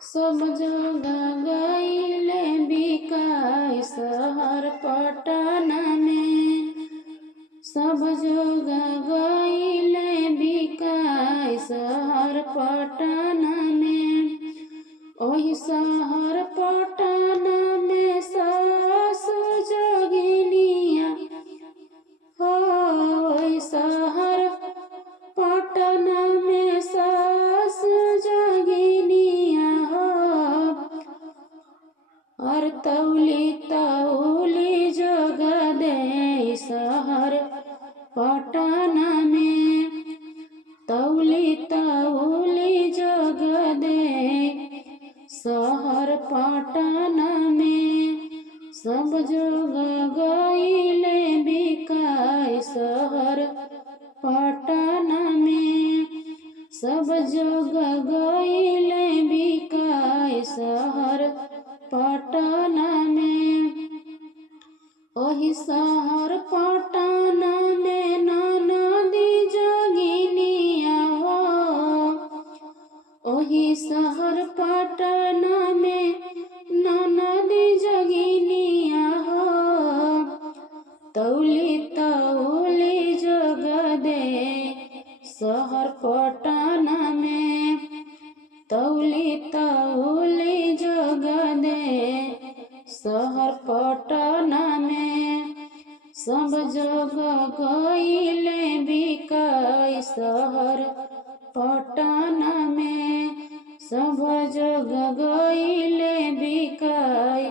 सब जगह गईले बिकाय शहर पटना में। सब जगह गईले बिकाय शहर पटना में। ओही शहर पटना में सासुर जोगिनिया हो। ओही शहर पटना में सासुर जोगिनिया हो। और तौली तौली जोग दे शहर पटना में। तौली तौली जोग दे शहर पटना में। सब जगह गईले बिकाय शहर पटना में। सब जगह गईले बिकाय शहर पटना में। ओही शहर पटना में ननदी जोगिनिया हो। ओही शहर पटना में ननदी जोगिनिया हो। तौली तौली जोग दे शहर पटना में। तौली तौली जोग दे शहर पटना में। सब जगह गईले बिकाय शहर पटना में। सब जगह गईले बिकाय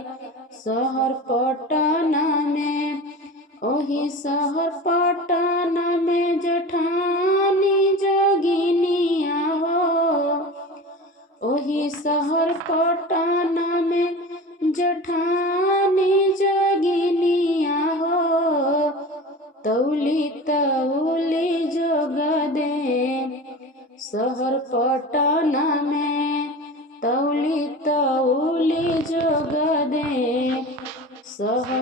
शहर पटना में। ओही शहर पटना में जेठानी जोगिनिया हो। ओही शहर पटना में जेठानी जोगिनिया हो। तौली तौली जोग दे शहर पटना में। तौली तौली जोग दे शहर